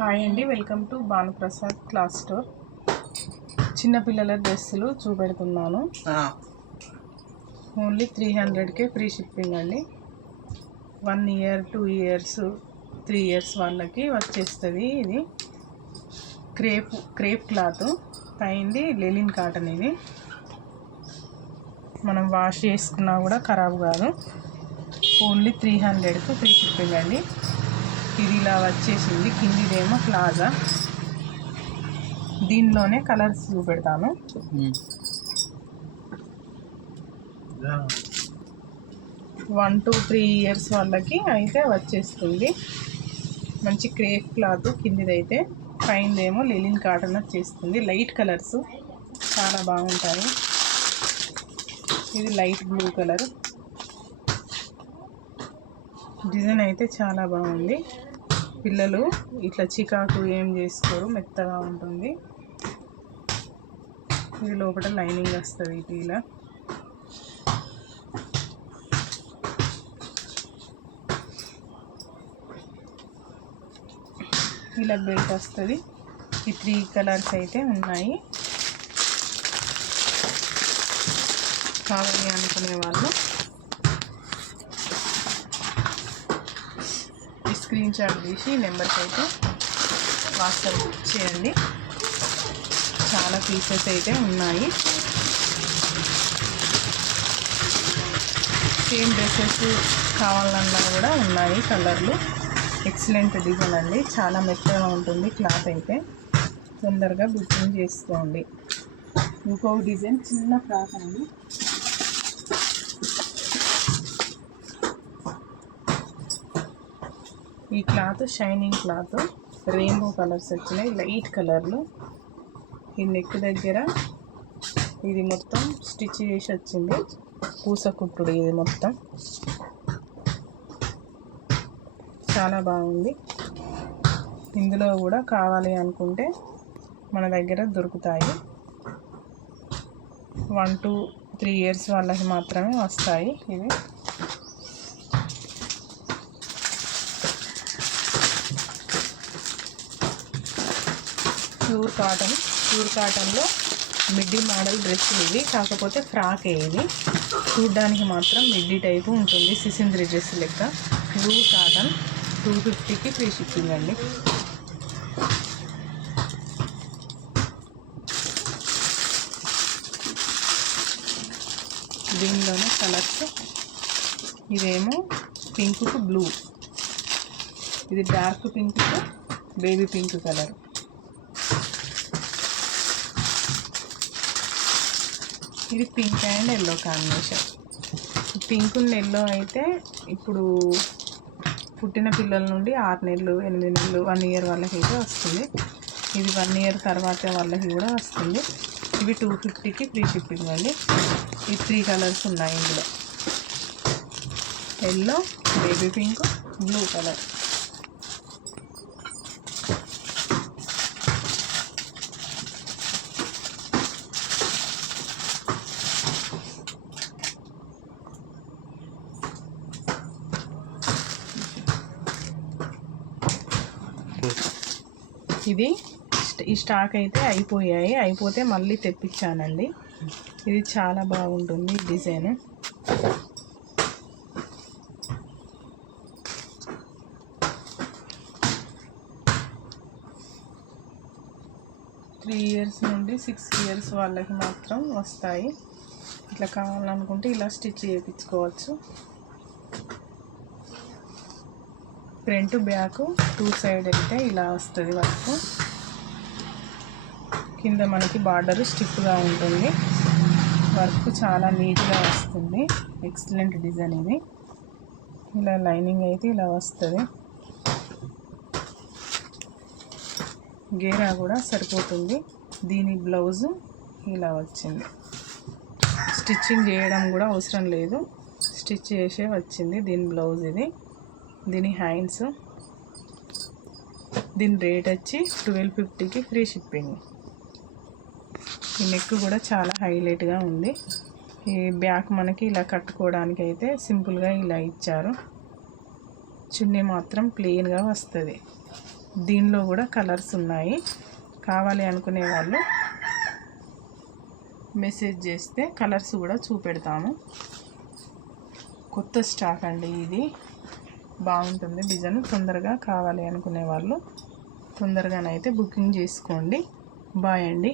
Hi అండి, welcome to Bhanuprasad cloth store. చిన్నపిల్లల డ్రెస్సులు చూపెడుతున్నాను. ఓన్లీ 300కే ఫ్రీ షిప్పింగ్ అండి. 1 ఇయర్ 2 ఇయర్స్ 3 ఇయర్స్ వాళ్ళకి వచ్చేస్తుంది. ఇది క్రేప్ క్లాత్, పైంది లెనిన్ కాటన్. ఇది మనం వాష్ చేసుకున్నా కూడా ఖరాబ్ కాదు. ఓన్లీ 300కు ఫ్రీ షిప్పింగ్ అండి. ఇది ఇలా వచ్చేసింది. కిందిదేమో ప్లాజా. దీనిలోనే కలర్స్ చూపెడతాను. 1 to 3 ఇయర్స్ వాళ్ళకి అయితే వచ్చేస్తుంది. మంచి క్రేప్ క్లాత్ కిందిదైతే, పైనదేమో లెనిన్ కాటన్ వచ్చేస్తుంది. లైట్ కలర్స్ చాలా బాగుంటాయి. ఇది లైట్ బ్లూ కలర్. డిజైన్ అయితే చాలా బాగుంది. పిల్లలు ఇట్లా చికాకు ఏం చేసుకోరు, మెత్తగా ఉంటుంది. ఇది లోపల లైనింగ్ వస్తుంది. ఇలా ఇలా బెల్ట్ వస్తుంది. ఈ 3 కలర్స్ అయితే ఉన్నాయి. కావాలి అనుకునే వాళ్ళు స్క్రీన్ షాట్ తీసి నెంబర్కి అయితే వాట్సాప్ చేయండి. చాలా పీసెస్ అయితే ఉన్నాయి. సేమ్ డ్రెస్సెస్ కావాలన్నా కూడా ఉన్నాయి. కలర్లు ఎక్సలెంట్ డిజైన్ అండి. చాలా మెత్తగా ఉంటుంది క్లాత్ అయితే. తొందరగా బుకింగ్ చేసుకోండి. ఇంకో డిజైన్ చిన్న ఫ్రాక్ అండి. ఈ cloth shining cloth, rainbow colours వచ్చినాయి, లైట్ కలర్లు. ఈ నెక్ దగ్గర ఇది మొత్తం స్టిచ్ చేసి వచ్చింది. పూస కుట్టుడు ఇది మొత్తం. చాలా బాగుంది. ఇందులో కూడా కావాలి అనుకుంటే మన దగ్గర దొరుకుతాయి. 1 to 3 ఇయర్స్ వాళ్ళకి మాత్రమే వస్తాయి. ఇవి ప్యూర్ కాటన్లో మిడ్డీ మోడల్ డ్రెస్సులు ఇవి. కాకపోతే ఫ్రాకే ఇది. చూడ్డానికి మాత్రం మిడ్డీ టైపు ఉంటుంది, సిసింద్రి డ్రెస్ లెక్క. ప్యూర్ కాటన్ 250కి ఫ్రీ షిప్పింగ్ అండి. దీనిలోనే కలర్స్. ఇదేమో పింక్కు బ్లూ, ఇది డార్క్ పింక్కు బేబీ పింక్ కలర్. ఇది pink and yellow combination. Pink and yellow అయితే ఇప్పుడు పుట్టిన పిల్లల నుండి 6 నెలలు 8 నెలలు 1 ఇయర్ వాళ్ళకి అయితే వస్తుంది. ఇది 1 ఇయర్ తర్వాత వాళ్ళకి కూడా వస్తుంది. ఇవి 250కి ఫ్రీ షిప్పింగ్ అండి. ఈ 3 కలర్స్ ఉన్నాయి ఇందులో. Yellow, baby pink, blue colour. ఈ స్టాక్ అయితే అయిపోతే మళ్ళీ తెప్పించానండి. ఇది చాలా బాగుంటుంది డిజైన్. త్రీ ఇయర్స్ నుండి 6 ఇయర్స్ వాళ్ళకి మాత్రం వస్తాయి. ఇట్లా కావాలనుకుంటే ఇలా స్టిచ్ చేయించుకోవచ్చు. ఫ్రంట్ బ్యాక్ 2 సైడ్ అయితే ఇలా వస్తుంది వర్క్. కింద మనకి బార్డర్ స్టిఫ్గా ఉంటుంది. వర్క్ చాలా నీట్గా వస్తుంది. ఎక్సలెంట్ డిజైన్ ఇది. ఇలా లైనింగ్ అయితే ఇలా వస్తుంది. గేరా కూడా సరిపోతుంది. దీని బ్లౌజు ఇలా వచ్చింది. స్టిచ్చింగ్ చేయడం కూడా అవసరం లేదు, స్టిచ్ చేసే వచ్చింది దీని బ్లౌజ్. ఇది దీని హ్యాండ్స్. దీని రేట్ వచ్చి 1250కి ఫ్రీ షిప్పింగ్. ఈ నెక్ కూడా చాలా హైలైట్గా ఉంది. ఈ బ్యాక్ మనకి ఇలా కట్టుకోవడానికి అయితే సింపుల్గా ఇలా ఇచ్చారు. చున్నీ మాత్రం ప్లెయిన్గా వస్తుంది. దీనిలో కూడా కలర్స్ ఉన్నాయి. కావాలి అనుకునే వాళ్ళు మెసేజ్ చేస్తే కలర్స్ కూడా చూపెడతాము. కొత్త స్టాక్ అండి, ఇది బాగుంటుంది డిజైన్. తొందరగా కావాలి అనుకునే వాళ్ళు తొందరగానైతే బుకింగ్ చేసుకోండి. బాయ్ అండి.